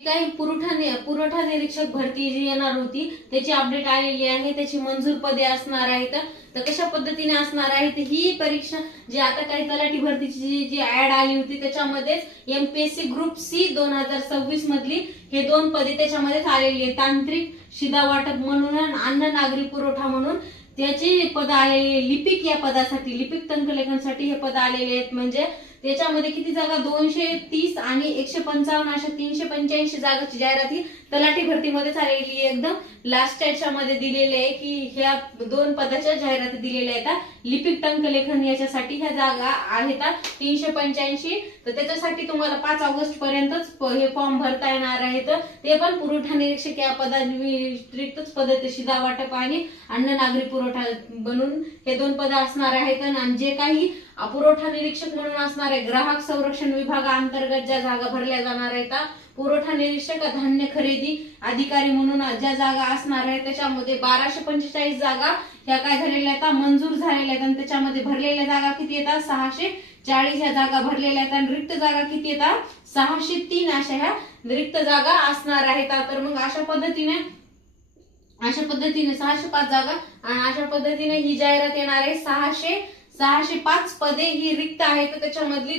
काही पुरवठा निरीक्षक भरती जी येणार होती त्याची अपडेट आलेली आहे, त्याची मंजूर पदे असणार आहेत। तर कशा पद्धतीने असणार आहे ही परीक्षा जी आता काही तलाठी भरतीची जी ऍड आली होती त्याच्यामध्येच एमपीएससी ग्रुप सी 2026 मधली हे 2 पदे त्याच्यामध्येच आलेली आहे। तांत्रिक शिधा वाटप म्हणून अन्न नागरी पुरवठा म्हणून त्याची पद आलेली, लिपिक या पदासाठी, लिपिक टंकलेखनसाठी हे पद आलेले आहेत। म्हणजे त्याच्यामध्ये किती जागा 230 आणि 155 अशा 385 जागाची जाहिरात ही तलाठी भरतीमध्येच आलेली, एकदम लास्ट याच्यामध्ये दिलेले आहे की ह्या 2 पदाच्या जाहिराती दिलेल्या आहेत। लिपिक टंकलेखन याच्यासाठी ह्या जागा आहेत 385। तर त्याच्यासाठी तुम्हाला 5 ऑगस्ट पर्यंतच हे फॉर्म भरता येणार आहेत। ते पण पुरवठा निरीक्षक या पदाव्यतिरिक्तच पद शिधा वाटप आणि अन्न नागरी पुरवठा बनून हे 2 पद असणार आहेत। आणि जे काही पुरवठा निरीक्षक म्हणून असणार आहे ग्राहक संरक्षण विभागाअंतर्गत ज्या जागा भरल्या जाणार आहेत, पुरवठा निरीक्षक धान्य खरेदी अधिकारी म्हणून ज्या जागा असणार आहेत त्याच्यामध्ये 1245 जागा ह्या काय झालेल्या आहेत, मंजूर झालेल्या आहेत। आणि त्याच्यामध्ये भरलेल्या जागा किती येतात 640 ह्या जागा भरलेल्या आहेत। आणि रिक्त जागा किती येतात 603 अशा ह्या रिक्त जागा असणार आहेत। तर मग अशा पद्धतीने 605 जागा आणि अशा पद्धतीने ही जाहिरात येणार आहे। 605 पदे ही रिक्त आहेत, त्याच्यामधली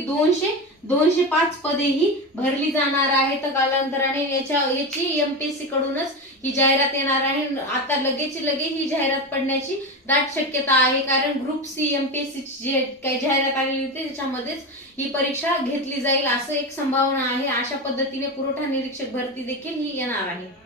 205 पदे ही भरली जाणार आहेत कालांतराने। याची एमपीएससी कडूनच ही जाहिरात येणार आहे। आता लगेच ही जाहिरात पडण्याची दाट शक्यता आहे, कारण ग्रुप सी एमपीएससी जे काही जाहिरात आलेली होती त्याच्यामध्येच ही परीक्षा घेतली जाईल असं एक संभावना आहे। अशा पद्धतीने पुरवठा निरीक्षक भरती देखील ही येणार आहे।